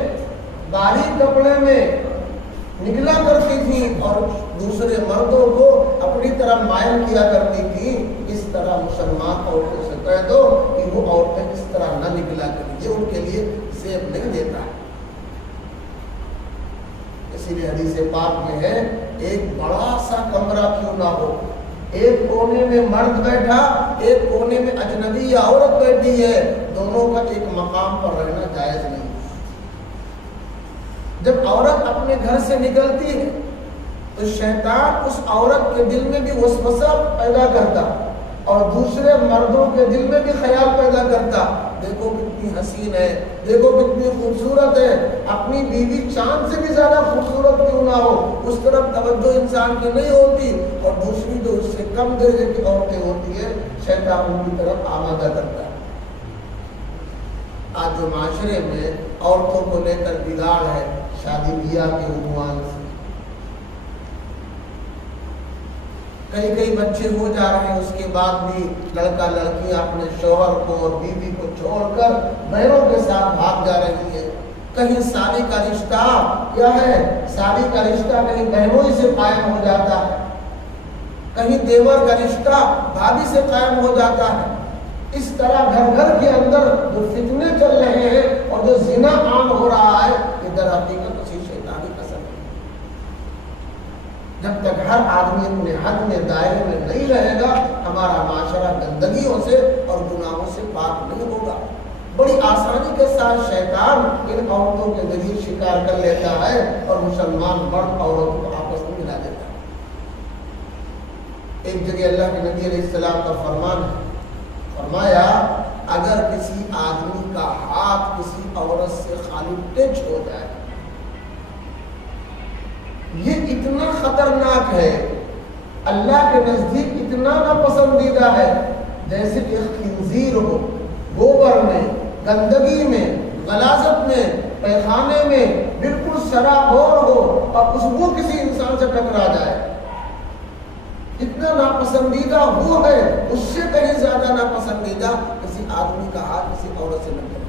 باریک کپڑے میں نکلا کرتی تھی اور دوسرے مردوں کو اپنی طرف مائل کیا کرتی تھی، اس طرح مسلمان عورتوں سے کہہ دو کہ وہ عورتیں اس طرح نہ نکلا کریں، یہ ان کے لیے زیب نہیں دیتا ہے۔ اسی لیے حدیث پاک میں ہے، ایک بڑا سا کمرہ کیوں نہ ہو، ایک کونے میں مرد بیٹھا، ایک کونے میں اجنبی یا عورت بیٹھی ہے، دونوں کا ایک مقام پر رہنا جائز نہیں۔ جب عورت اپنے گھر سے نکلتی ہے تو شیطان اس عورت کے دل میں بھی وسوسہ پیدا کرتا اور دوسرے مردوں کے دل میں بھی خیال پیدا کرتا، دیکھو کتنی حسین ہے، دیکھو کتنی خوبصورت ہے، اپنی بیوی چاند سے بھی زیادہ خوبصورت کیوں نہ ہو، اس طرف توجہ انسان کی نہیں ہوتی، اور دوسری جو اس سے کم درجے کی عورتیں ہوتی ہیں شیطان ان کی طرف آمادہ کرتا ہے۔ آج جو معاشرے میں عورتوں کو لے کر بگاڑ ہے شادی بیاہ کے عنوان سے، کئی بچے ہو جا رہے ہیں، اس کے بعد بھی لڑکا لڑکیاں اپنے شوہر کو اور بیوی کو چھوڑ کر بہنوں کے ساتھ بھاگ جا رہی ہے۔ کہیں سالی کا رشتہ کیا ہے، سالی کا رشتہ کہیں بہنوں ہی سے قائم ہو جاتا ہے، کہیں دیور کا رشتہ بھابھی سے قائم ہو جاتا ہے۔ اس طرح گھر گھر کے اندر جو فتنے چل رہے ہیں اور جو زنا عام ہو رہا ہے، یہ در حقیقت اسی شیطانی اثر ہے۔ جب تک ہر آدمی اپنے حد میں، دائرے میں نہیں رہے گا، ہمارا معاشرہ گندگیوں سے اور گناہوں سے پاک نہیں ہوگا۔ بڑی آسانی کے ساتھ شیطان ان عورتوں کے ذریعے شکار کر لیتا ہے اور مسلمان مرد عورتوں کو آپس میں ملا دیتا ہے۔ ایک جگہ اللہ کے نبی علیہ السلام کا فرمان ہے، فرمایا اگر کسی آدمی کا ہاتھ کسی عورت سے خالی ٹچ ہو جائے، یہ اتنا خطرناک ہے، اللہ کے نزدیک اتنا ناپسندیدہ ہے، جیسے ایک خنزیر ہو گوبر میں، گندگی میں، غلاظت میں، پیخانے میں بالکل سرابور ہو اور وہ کسی انسان سے ٹکرا جائے، اتنا ناپسندیدہ وہ ہے، اس سے کہیں زیادہ ناپسندیدہ کسی آدمی کا ہاتھ کسی عورت سے لگ جائے۔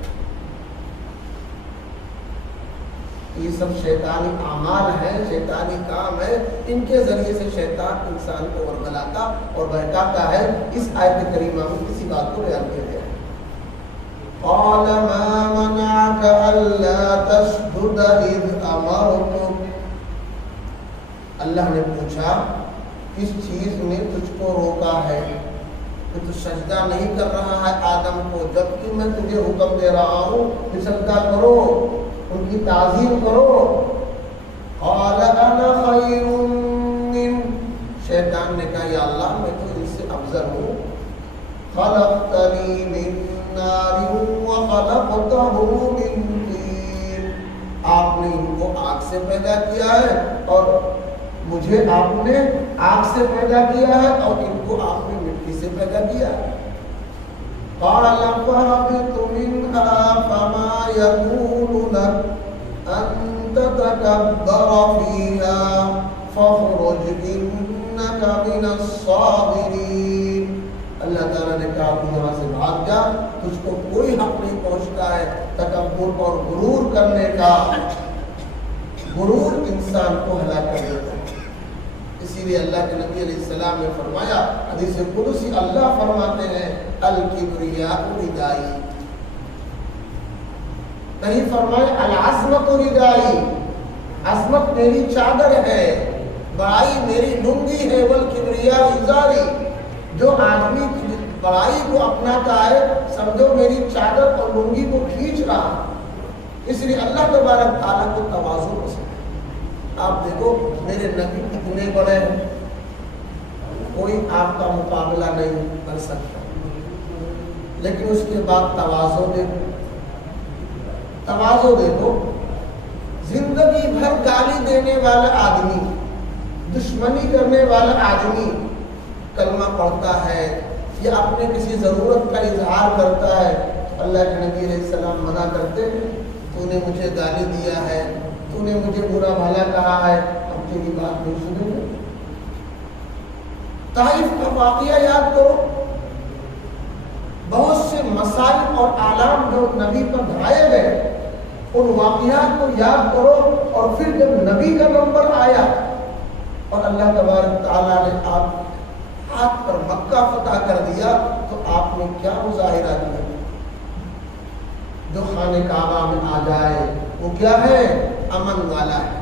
یہ سب شیطانی اعمال ہیں، شیطانی کام ہے، ان کے ذریعے سے شیطان انسان کو ورگلاتا اور بہکاتا ہے۔ اس آیت کریمہ میں کسی بات کو بیان کیا گیا ہے، قال ما منعك الا تسجد اذ امرتك، اللہ نے پوچھا کس چیز نے تجھ کو روکا ہے کہ تو سجدہ نہیں کر رہا ہے آدم کو، جبکہ میں تجھے حکم دے رہا ہوں کہ سجدہ کرو، ان کی تعظیم کرو۔ قال انا خیر من، شیطان نے کہا یا اللہ میں تو ان سے افضل ہوں، خلقتنی من نار وخلقته من طین، آپ نے ان کو آگ سے پیدا کیا ہے اور مجھے آپ نے آگ سے پیدا کیا ہے اور ان کو آپ نے مٹی سے پیدا کیا ہے۔ قال فاهبط منها فما يكون لك أن تتكبر فيها فاخرج إنك من الصاغرين، اللہ تعالیٰ نے کہا تو یہاں سے بھاگ جا، تجھ کو کوئی حق نہیں پہنچتا ہے تکبر اور غرور کرنے کا، غرور انسان کو ہلاک کر دیتا ہے۔ اسی لیے اللہ کے نبی علیہ السلام نے فرمایا، حدیث قدسی اللہ فرماتے ہیں الکبریاء ردائی، نہیں فرمائے العظمت ردائی، عظمت میری چادر ہے، بڑائی میری لنگی ہے، والکبریاء ازاری، جو آدمی بڑائی کو اپناتا ہے سمجھو میری چادر اور لنگی کو کھینچ رہا۔ اس لیے اللہ تبارک تعالیٰ کو تواضع پسند ہے۔ آپ دیکھو میرے نبی کتنے بڑے ہیں، کوئی آپ کا مقابلہ نہیں کر سکتا، لیکن اس کے بعد تواضع دیکھو، تواضع دیکھو، زندگی بھر گالی دینے والا آدمی دشمنی کرنے والا آدمی کلمہ پڑھتا ہے یا اپنے کسی ضرورت کا اظہار کرتا ہے، اللہ کے نبی علیہ السلام منع کرتے ہیں، تو نے مجھے گالی دیا ہے، تو نے مجھے برا بھلا کہا ہے، اب تیری بات نہیں سنیں گے۔ طائف کا واقعہ یاد کرو، بہت سے مسائل اور اعلام جو نبی پر ڈھائے گئے، ان واقعات کو یاد کرو، اور پھر جب نبی کا نمبر آیا اور اللہ تبارک تعالیٰ نے آپ ہاتھ پر مکہ فتح کر دیا، تو آپ نے کیا مظاہرہ کیا؟ جو خانہ کعبہ میں آ جائے وہ کیا ہے؟ امن والا ہے۔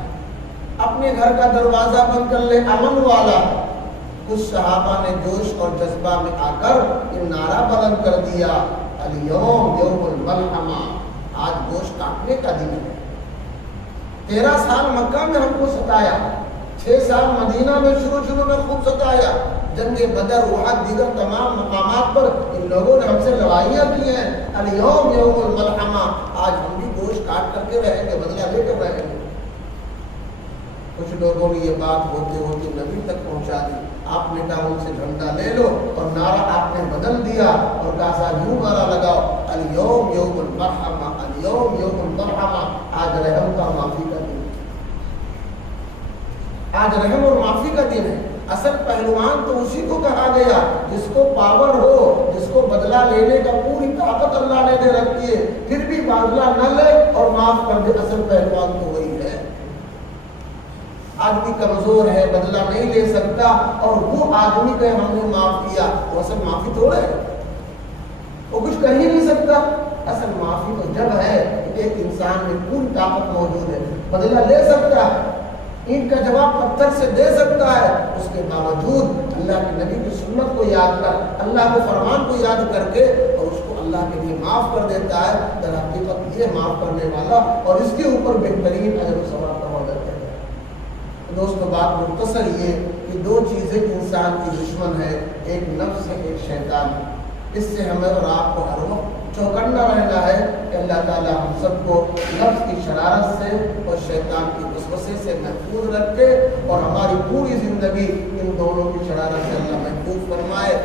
اپنے گھر کا دروازہ بند کر لے، امن والا ہے۔ کچھ صحابہ نے جوش اور جذبہ میں آ کر یہ نعرہ بلند کر دیا، الیوم یوم الملحمہ، آج گوشت کاٹنے کا دن ہے۔ 13 سال مکہ میں ہم کو ستایا، 6 سال مدینہ میں شروع میں خوب ستایا، جنگ بدر، احد، دیگر تمام مقامات پر ان لوگوں نے ہم سے لڑائیاں کی ہیں، الیوم یوم الملحمہ، آج ہم بھی گوشت کاٹ کر کے رہیں گے، بدلہ لے کر رہیں گے۔ کچھ لوگوں نے یہ بات ہوتے ہوتے نبی تک پہنچا دی، آپ نے کہا ان سے جھنڈا لے لو، اور نعرہ آپ نے بدل دیا اور کہا صاحب یوں نعرہ لگاؤ، الیوم یوم المرحمہ، الیوم یوم المرحمہ، آج رحم کا معافی کا دن، آج رحم اور معافی کا دن ہے۔ اصل پہلوان تو اسی کو کہا گیا جس کو پاور ہو، جس کو بدلہ لینے کا پوری طاقت اللہ نے دے رکھی ہے، پھر بھی بدلہ نہ لے اور معاف کر دے، اصل پہلوان تو وہی ہے۔ آدمی کمزور ہے، بدلہ نہیں لے سکتا، اور وہ آدمی کہ ہم نے معاف کیا، وہ اصل معافی تھوڑا ہے، وہ کچھ کر ہی نہیں سکتا۔ اصل معافی تو جب ہے کہ ایک انسان میں پوری طاقت موجود ہے، بدلہ لے سکتا ہے، ان کا جواب پتھر سے دے سکتا ہے، اس کے باوجود اللہ کے نبی کی سنت کو یاد کر، اللہ کے فرمان کو یاد کر کے، اور اس کو اللہ کے لیے معاف کر دیتا ہے، در حقیقت یہ معاف کرنے والا اور اس کے اوپر بہترین اجر و ثواب کا وعدہ ہے۔ دوستو، بات مختصر یہ کہ 2 چیزیں انسان کی دشمن ہے، ایک نفس ہے، ایک شیطان ہے۔ اس سے ہمیں اور آپ کو ہر وقت چوکنا رہنا ہے کہ اللہ تعالیٰ ہم سب کو نفس کی شرارت سے اور شیطان کی وسوسے سے محفوظ رکھے، اور ہماری پوری زندگی ان دونوں کی شرارت سے اللہ محفوظ فرمائے۔